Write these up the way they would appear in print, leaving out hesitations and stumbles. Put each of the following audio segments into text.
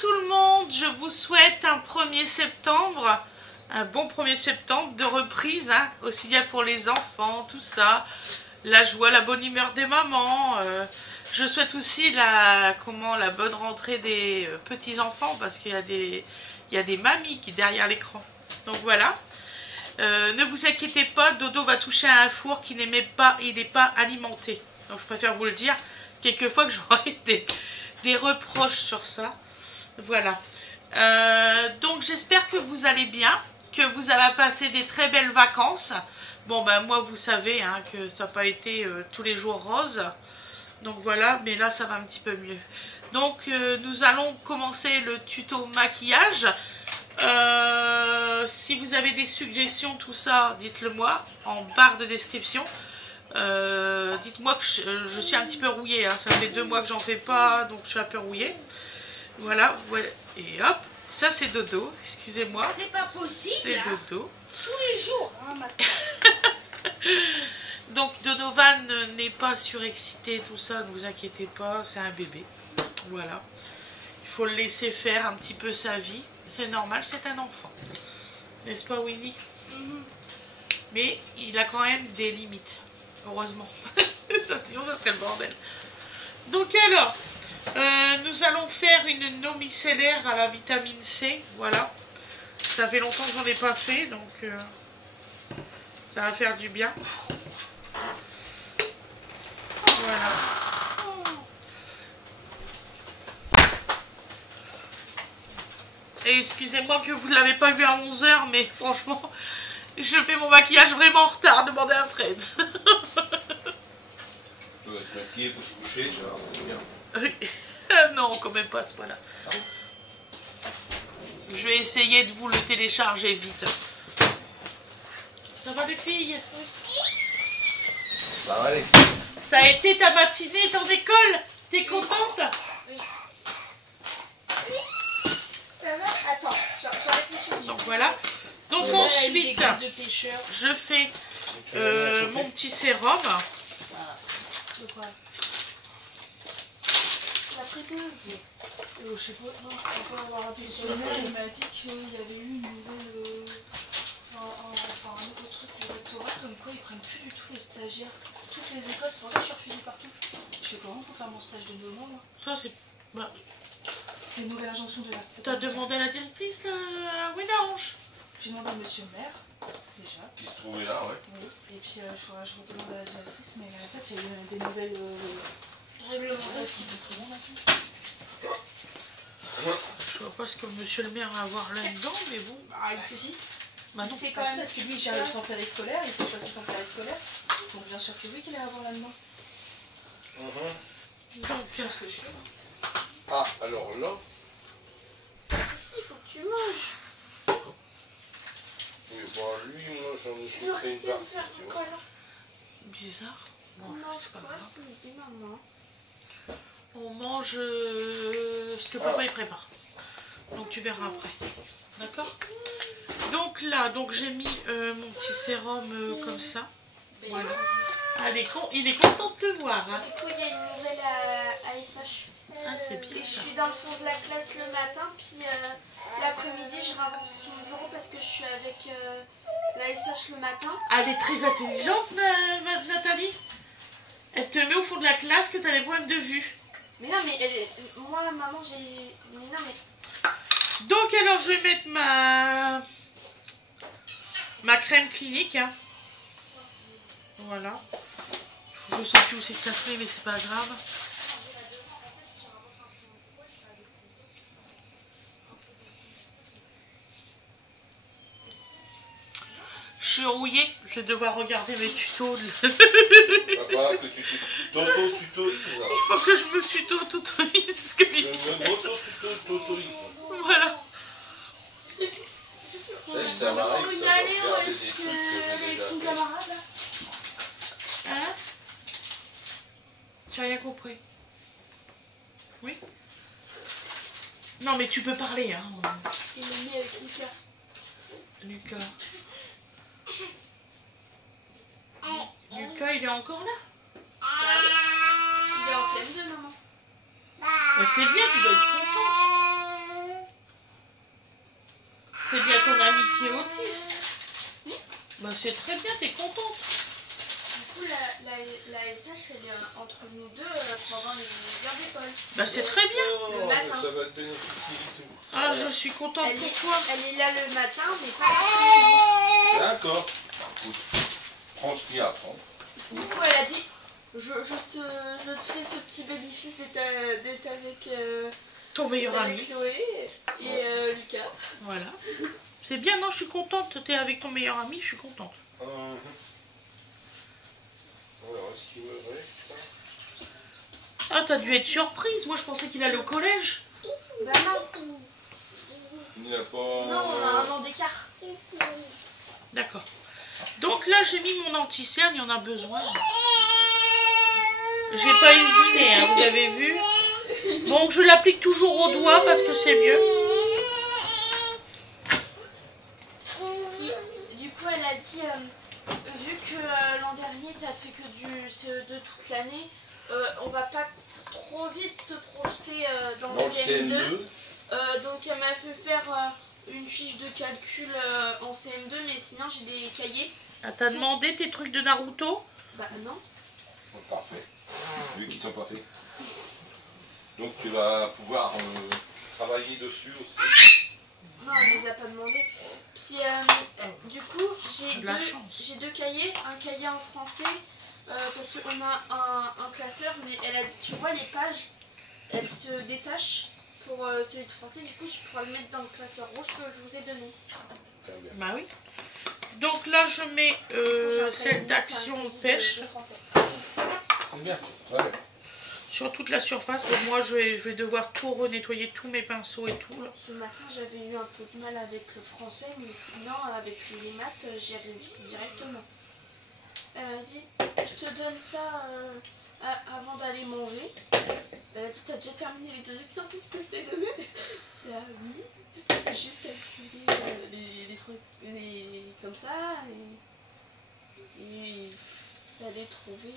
tout le monde, je vous souhaite un 1er septembre, un bon 1er septembre de reprise, hein, aussi bien pour les enfants, tout ça, la joie, la bonne humeur des mamans. Je souhaite aussi la bonne rentrée des petits-enfants, parce qu'il y a des mamies qui derrière l'écran. Donc voilà. Ne vous inquiétez pas, Dodo va toucher à un four qui n'aimait pas, il n'est pas alimenté. Donc je préfère vous le dire, quelquefois que j'aurai des reproches sur ça. Voilà. Donc j'espère que vous allez bien, que vous avez passé des très belles vacances. Bon ben moi vous savez hein, que ça n'a pas été tous les jours rose. Donc voilà, mais là ça va un petit peu mieux. Donc nous allons commencer le tuto maquillage. Si vous avez des suggestions, tout ça, dites-le moi en barre de description. Dites-moi que je suis un petit peu rouillée, hein. Ça fait 2 mois que j'en fais pas, donc je suis un peu rouillée. Voilà, voilà. Et hop, ça c'est Dodo, excusez-moi. C'est pas possible. C'est Dodo. Tous les jours, hein, maintenant. Donc Donovan n'est pas surexcité, tout ça, ne vous inquiétez pas, c'est un bébé. Voilà. Il faut le laisser faire un petit peu sa vie. C'est normal, c'est un enfant. N'est-ce pas, Winnie? Mais il a quand même des limites. Heureusement. Sinon, ça serait le bordel. Donc alors, nous allons faire une eau micellaire à la vitamine C. Voilà. Ça fait longtemps que j'en ai pas fait, donc ça va faire du bien. Voilà. Et excusez-moi que vous ne l'avez pas vu à 11 h, mais franchement, je fais mon maquillage vraiment en retard. Demandez à Fred. Tu vas se maquiller pour se coucher, ça va, c'est bien. Oui. Non, quand même pas à ce point-là. Je vais essayer de vous le télécharger vite. Ça va les filles? Ça va aller. Ça a été ta matinée dans l'école? T'es contente? Oui. Ça va? Attends, j'en réfléchis. Donc voilà. Donc Voilà, ensuite, des gouttes de pêcheur. je fais mon petit sérum. Voilà. De quoi? La prêteuse. Je sais pas, non, je crois pas avoir appelé sur le mail. Il m'a dit qu'il y avait eu une nouvelle. Enfin, un nouveau truc du rectorat, comme quoi ils prennent plus du tout les stagiaires. Toutes les écoles, c'est pour ça que je suis refusée partout. Je sais comment pour faire mon stage de 9 mois, moi. Ça c'est... Bah, C'est une nouvelle injonction de la. t'as demandé à la directrice là? Oui, Narange. J'ai demandé à monsieur le maire, déjà. Qui se trouvait là, ouais. Oui. Et puis je redemande à la directrice, mais en fait il y a eu des nouvelles réglementations de tout le monde. Je vois pas ce que monsieur le maire va avoir là-dedans, mais bon. Ah, si. Bah non. C'est quand même parce que lui, il gère le temps périscolaire, il faut passer le temps périscolaire. Donc bien sûr que oui qu'il est à avoir là-dedans. Donc, C'est ce que je fais. Ah, alors là, Si, il faut que tu manges. mais bon, lui, moi, j'en ai Tu veux sucré une arrêter de partie, faire tu du vois. cola? bizarre. Bon, Non, c'est pas je grave. ce que me dit maman. On mange ce que papa il prépare. Donc tu verras après. D'accord? Donc là, j'ai mis mon petit sérum comme ça. Voilà. Ah, il est content de te voir. Hein. Du coup, il y a une nouvelle à SH. Ah, c'est bien Et je ça. suis dans le fond de la classe le matin, puis l'après-midi, je ravance sur le bureau parce que je suis avec la SH le matin. Elle est très intelligente, Nathalie. Elle te met au fond de la classe que tu as des problèmes de vue. Mais non, mais moi, maman, j'ai. Mais non, mais. Donc alors, je vais mettre ma crème clinique. Hein. Voilà. Je sais plus où c'est que ça fait, mais c'est pas grave. Je suis rouillée, je vais devoir regarder mes tutos. Papa, que tu t'auto-tutorises. Il faut que je me tutorise, comme il dit. Je me m'auto-tutorise. Voilà. Tu sais que ça m'arrive, ça, de regarder des trucs que j'ai déjà fait. Camarade, là. Hein? J'ai rien compris. Oui? Non, mais tu peux parler, hein. Il me met avec Lucas. Lucas. Lucas, il est encore là? Il est en CM2, maman. Bah, c'est bien, tu dois être content. qui est autiste. Oui. Bah c'est très bien, t'es contente. Du coup, la SH, elle est entre nous deux pour avoir les heures d'école. Bah c'est très bien. Le matin. Ça va te bénéficier et tout. Ah, je suis contente Elle pour est, toi. elle est là le matin, mais pas l'après-midi. D'accord. Écoute, prends ce qu'il y a à prendre. Du coup, elle a dit, je te fais ce petit bénéfice d'être avec, Ton meilleur ami. Chloé et Lucas. Voilà. C'est bien, non, je suis contente. T'es avec ton meilleur ami, je suis contente. Alors, est-ce qu'il me reste? Ah, t'as dû être surprise. Moi, je pensais qu'il allait au collège. Bah non. Il n'y a pas... Non, on a un an d'écart. D'accord. Donc là, j'ai mis mon anti-cerne, il y en a besoin. J'ai pas hésiné, hein, vous avez vu. Donc, je l'applique toujours au doigt parce que c'est mieux. Du coup, elle a dit, vu que l'an dernier, t'as fait que du CE2 toute l'année, on va pas trop vite te projeter dans le CM2. Donc, elle m'a fait faire une fiche de calcul en CM2, mais sinon, j'ai des cahiers. Ah, t'as demandé tes trucs de Naruto? Bah non. Parfait. Vu qu'ils sont pas faits. Donc tu vas pouvoir travailler dessus aussi. Non, elle les a pas demandé. Puis du coup, j'ai deux cahiers. Un cahier en français, parce qu'on a un classeur, mais elle a dit, tu vois, les pages, elles se détachent pour celui de français. Du coup, je pourrais le mettre dans le classeur rouge que je vous ai donné. Bah oui. Donc là, je mets celle d'action pêche. Bien. Ouais. Sur toute la surface. Bon, moi, je vais devoir tout renettoyer, tous mes pinceaux et tout. Là. Ce matin, j'avais eu un peu de mal avec le français, mais sinon, avec les maths, j'y ai réussi directement. Elle m'a dit, je te donne ça avant d'aller manger. Elle a dit, t'as déjà terminé les 2 exercices que je t'ai donnés? Oui. Juste calculer les trucs comme ça et aller trouver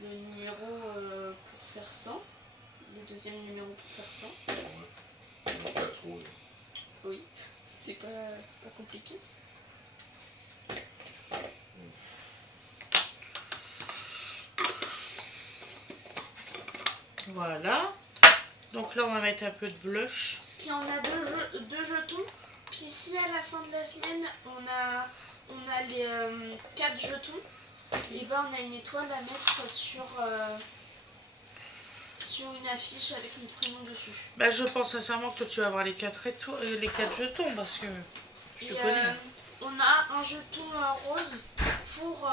le numéro pour faire 100, le deuxième numéro pour faire 100. Pas trop. Oui, c'était pas compliqué. Voilà. Donc là, on va mettre un peu de blush. Puis on a deux jetons. Puis si à la fin de la semaine, on a les 4 jetons, et ben on a une étoile à mettre sur une affiche avec notre prénom dessus. Bah, je pense sincèrement que toi, tu vas avoir les 4 jetons parce que je te connais. On a un jeton rose pour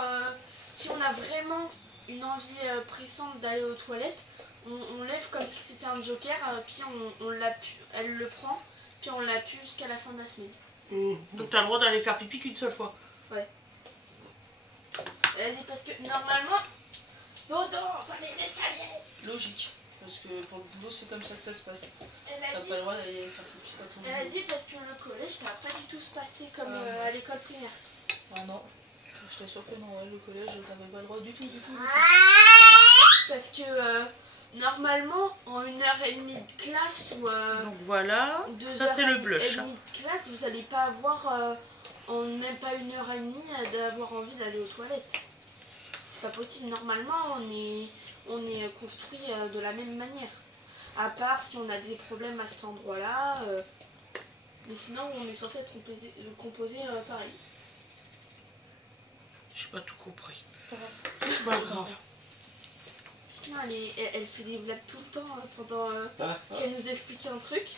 si on a vraiment une envie pressante d'aller aux toilettes. On lève comme si c'était un joker, puis elle le prend, puis on l'appuie jusqu'à la fin de la semaine. Donc tu as le droit d'aller faire pipi qu'une seule fois. Ouais. Parce que normalement, pas les escaliers. Logique, parce que pour le boulot c'est comme ça que ça se passe. Elle T'as a dit, pas le droit d'aller faire pipi quand on elle a dit parce que le collège ça va pas du tout se passer comme à l'école primaire. Ah non, je t'assure que non, ouais, le collège t'avais pas le droit du tout. Parce que normalement en 1h30 de classe ou donc voilà, 2 ça c'est le heures blush. et demie de classe, vous allez pas avoir en même pas 1h30 d'avoir envie d'aller aux toilettes. C'est pas possible. Normalement on est construit de la même manière. À part si on a des problèmes à cet endroit-là. Mais sinon on est censé être composé pareil. J'ai pas tout compris. C'est pas grave. Sinon elle fait des blagues tout le temps pendant qu'elle nous explique un truc.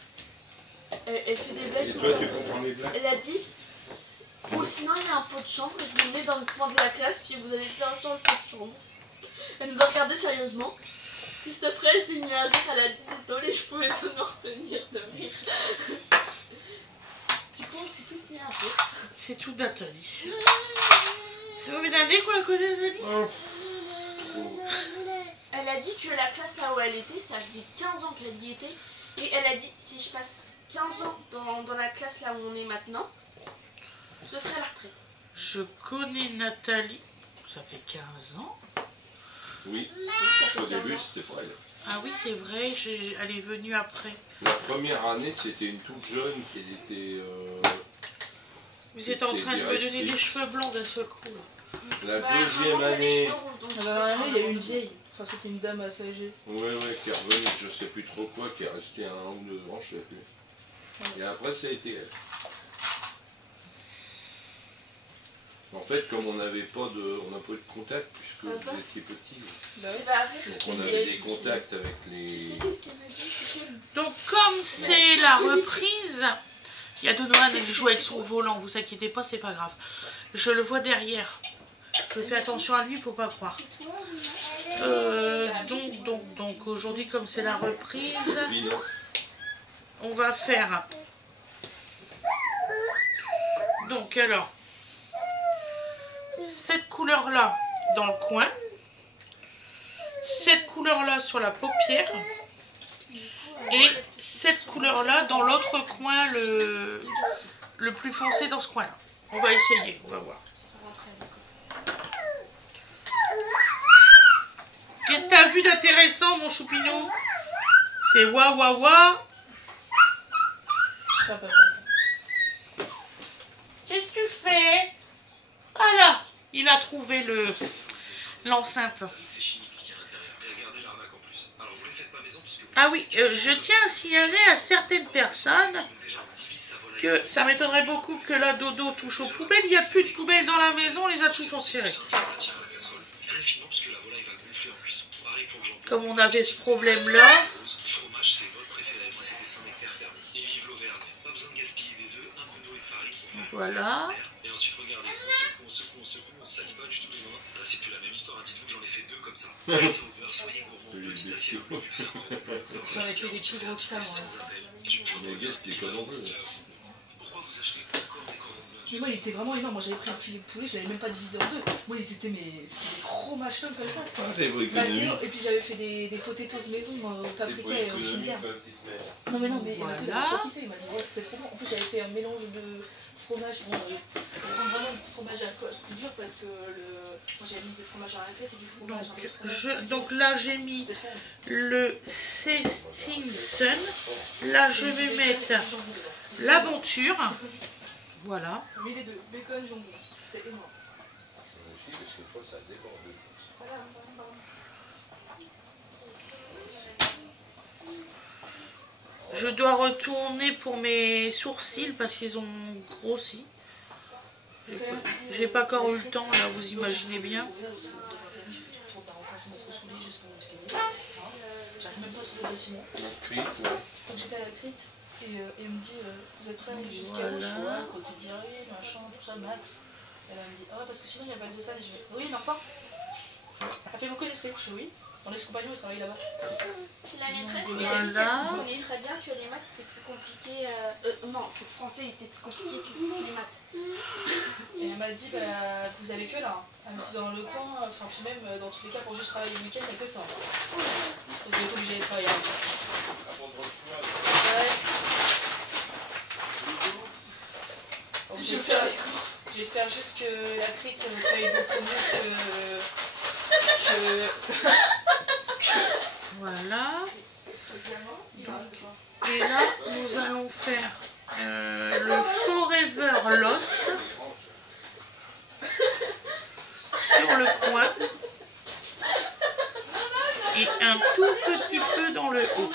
Elle fait des blagues Et tout toi, le temps. tu comprends les blagues? Elle a dit, ou sinon il y a un pot de chambre, je vous le mets dans le coin de la classe, puis vous allez faire sur le pot de chambre. Elle nous a regardé sérieusement. Juste après, elle s'est mise à rire, elle a dit, désolée, je pouvais pas me retenir de rire. Du coup, on s'est tous mis à rire. C'est tout Nathalie. C'est combien d'années qu'on la connaît, Nathalie? Elle a dit que la classe là où elle était, ça faisait 15 ans qu'elle y était. Et elle a dit, si je passe 15 ans dans la classe là où on est maintenant, ce serait la retraite. Je connais Nathalie. Ça fait 15 ans. Oui, Oui, ça fait au 15 début ans. c'était pour elle. Ah oui, c'est vrai, elle est venue après. La première année c'était une toute jeune qui était Vous êtes en train de me donner des cheveux blancs d'un seul coup. La deuxième année. La dernière année, il y a eu une vieille. Enfin, c'était une dame assez âgée. Ouais, qui est revenue, je sais plus trop quoi, qui est restée 1 ou 2 ans, je sais plus. Et après, ça a été elle. En fait, comme on n'avait pas de, on n'a pas eu de contact puisque vous étiez petits, Bah oui. donc on avait des contacts avec les. Donc comme c'est la reprise, il y a Donovan, elle joue avec son volant, vous inquiétez pas, c'est pas grave. Je le vois derrière. Je fais attention à lui, faut pas croire. Donc aujourd'hui, comme c'est la reprise, on va faire. Donc alors, cette couleur-là dans le coin, cette couleur-là sur la paupière, et cette couleur-là dans l'autre coin, le plus foncé dans ce coin-là. On va essayer, on va voir. Qu'est-ce que t'as vu d'intéressant, mon choupinou? C'est wa wa wa. Qu'est-ce que tu fais? Voilà, il a trouvé l'enceinte. Ah oui, je tiens à signaler à certaines personnes que ça m'étonnerait beaucoup que la Dodo touche aux poubelles. Il n'y a plus de poubelles dans la maison, on les a tous enserrés. Comme on avait ce problème-là. Voilà. Et ensuite, regardez, on secoue, ça dit pas du tout demain. Là, c'est plus la même histoire. Dites-vous que j'en ai fait 2 comme ça. Soyez au beurre, soyez gourmand, petite assiette. J'en ai fait des plus gros que ça, moi. Les gars, c'était des cordons bleus. Pourquoi vous achetez encore des cordons bleus? Mais moi, il était vraiment énorme. Moi, j'avais pris un filet de poulet, je l'avais même pas divisé en deux. Moi, c'était des gros machins comme ça. Ah, t'avais pas économie. Et puis, j'avais fait des potatoes maison au paprika et au chinière. Non, mais Voilà. il m'a kiffé. Il m'a dit, ouais, c'était trop bon. En plus, j'avais fait un mélange de fromage. Bon, on prend vraiment du fromage à côte dur parce que moi, j'avais mis du fromage à raclette et du fromage. Donc là, j'ai mis le Sestinson. Là, je vais mettre l'aventure. Voilà. J'ai mis les deux, bacon, jambon. C'était énorme. Parce qu'une fois, ça déborde. Je dois retourner pour mes sourcils parce qu'ils ont grossi. J'ai pas encore eu le temps, là, vous imaginez bien. J'arrive même pas à trouver le bâtiment. Donc j'étais à la crite et elle me dit vous êtes prêts à aller jusqu'à Rochefort, côté d'Iré, machin, tout ça, Max. Elle me dit ah parce que sinon il y a pas de salle et je vais oui non pas. Elle fait vous connaissez, je fais oui. Mon ex-compagnon il travaille là-bas. C'est la maîtresse qui Voilà. connaît très bien que les maths c'était plus compliqué. Non, que le français était plus compliqué que les maths. Et elle m'a dit bah vous avez que là. Elle me dit dans le coin, enfin puis même dans tous les cas pour juste travailler le week-end, il n'y a que ça. Donc vous êtes obligé de travailler. Ouais. Donc, j'espère juste que la crite paye beaucoup mieux que... Voilà. Donc, et là, nous allons faire le Forever Lost sur le coin et un tout petit peu dans le haut.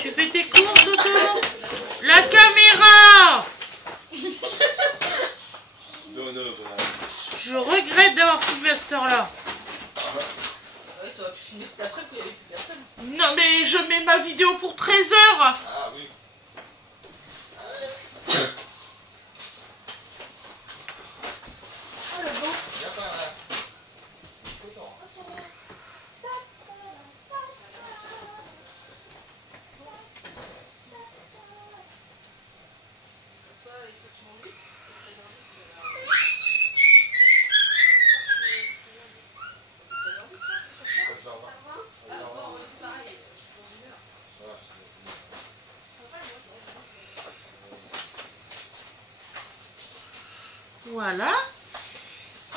Tu fais tes courses, Toto? La caméra! Je regrette d'avoir filmé à cette heure-là. Ouais, t'aurais pu filmer cet après, il n'y avait plus personne. Non, mais je mets ma vidéo pour 13 h. Ah oui. Oh le beau. Voilà.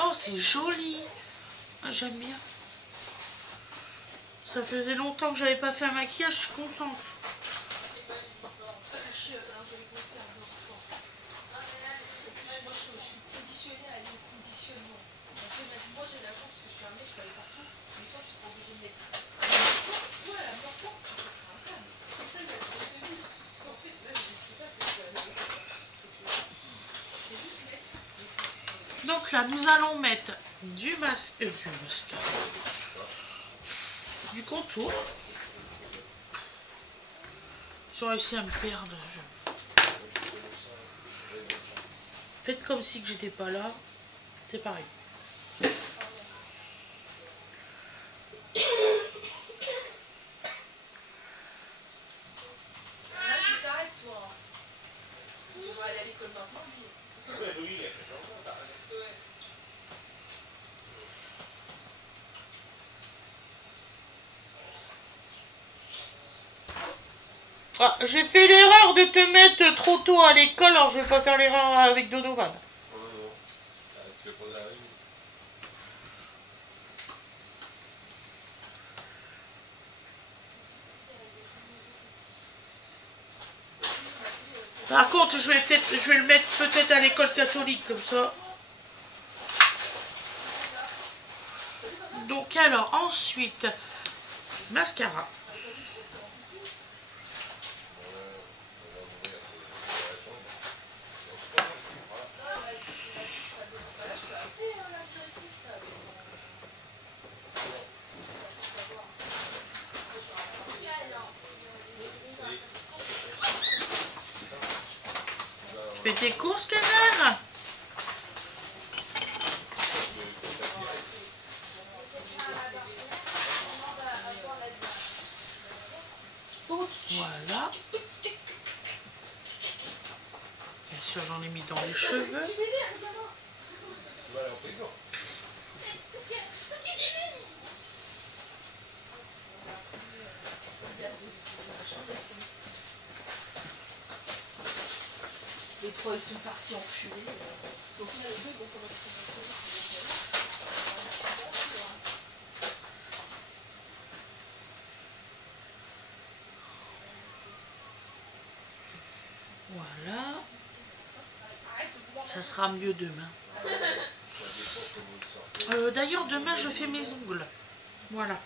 Oh, c'est joli. J'aime bien. Ça faisait longtemps que j'avais pas fait un maquillage, je suis contente. Donc là, nous allons mettre du mascara, du contour. Ils ont réussi à me perdre. Faites comme si que j'étais pas là. C'est pareil. Ah, j'ai fait l'erreur de te mettre trop tôt à l'école, alors je vais pas faire l'erreur avec Donovan. Par contre, je vais le mettre peut-être à l'école catholique, comme ça. Donc alors, ensuite, mascara. Fais tes courses, canard. Voilà. Bien sûr, j'en ai mis dans les cheveux. Les trois ils sont partis enculer. Parce qu'au final les deux ils vont pouvoir Voilà. Ça sera mieux demain. D'ailleurs, demain, je fais mes ongles. Voilà.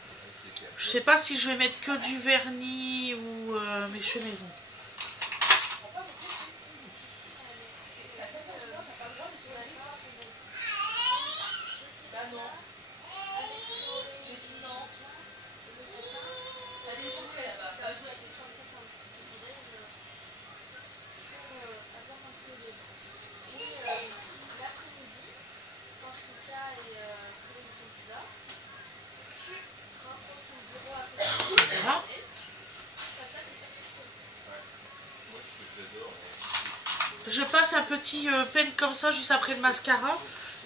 Je sais pas si je vais mettre que du vernis ou... mais je fais mes ongles. Voilà. Je passe un petit pen comme ça juste après le mascara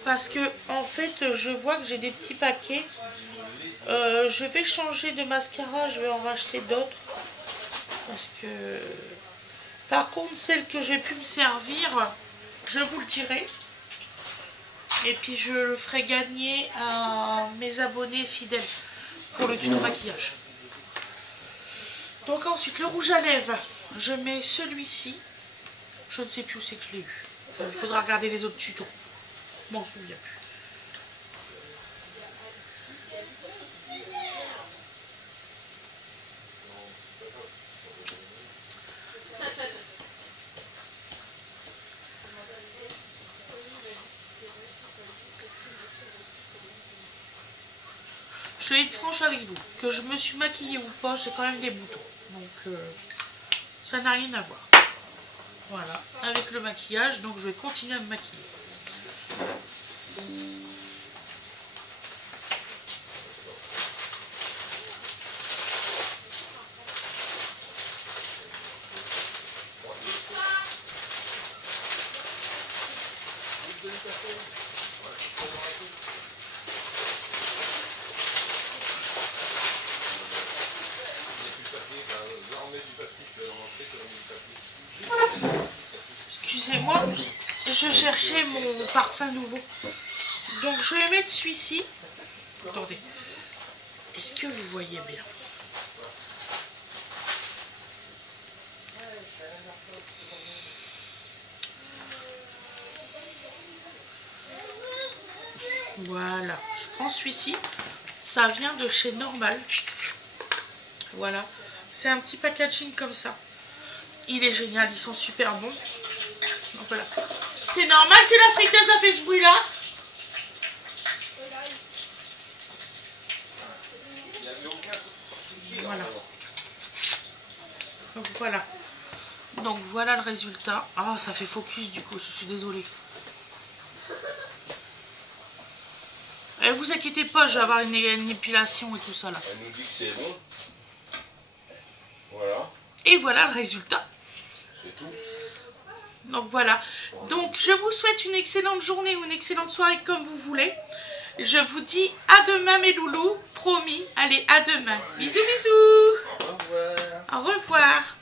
parce que en fait je vois que j'ai des petits paquets. Je vais changer de mascara, je vais en racheter d'autres parce que par contre celle que j'ai pu me servir, je vous le dirai et puis je le ferai gagner à mes abonnés fidèles pour le tuto maquillage. Donc ensuite le rouge à lèvres, je mets celui-ci. Je ne sais plus où c'est que je l'ai eu. Il faudra regarder les autres tutos. Je m'en souviens plus. Je vais être franche avec vous. Que je me suis maquillée ou pas, j'ai quand même des boutons. Donc ça n'a rien à voir. Voilà, avec le maquillage, donc je vais continuer à me maquiller. Excusez-moi, je cherchais mon parfum nouveau. Donc je vais mettre celui-ci. Attendez. Est-ce que vous voyez bien? Voilà, je prends celui-ci. Ça vient de chez Normal. Voilà, c'est un petit packaging comme ça. Il est génial, ils sont super bons. Donc voilà. C'est normal que la friteuse a fait ce bruit-là? Voilà. Donc voilà. Donc voilà le résultat. Ah, ça fait focus du coup, je suis désolée. Et vous inquiétez pas, je vais avoir une épilation et tout ça là. Elle nous dit que c'est bon. Voilà. Et voilà le résultat. C'est tout. Donc voilà. Donc je vous souhaite une excellente journée ou une excellente soirée comme vous voulez. Je vous dis à demain mes loulous. Promis. Allez, à demain. Bisous, bisous. Au revoir. Au revoir.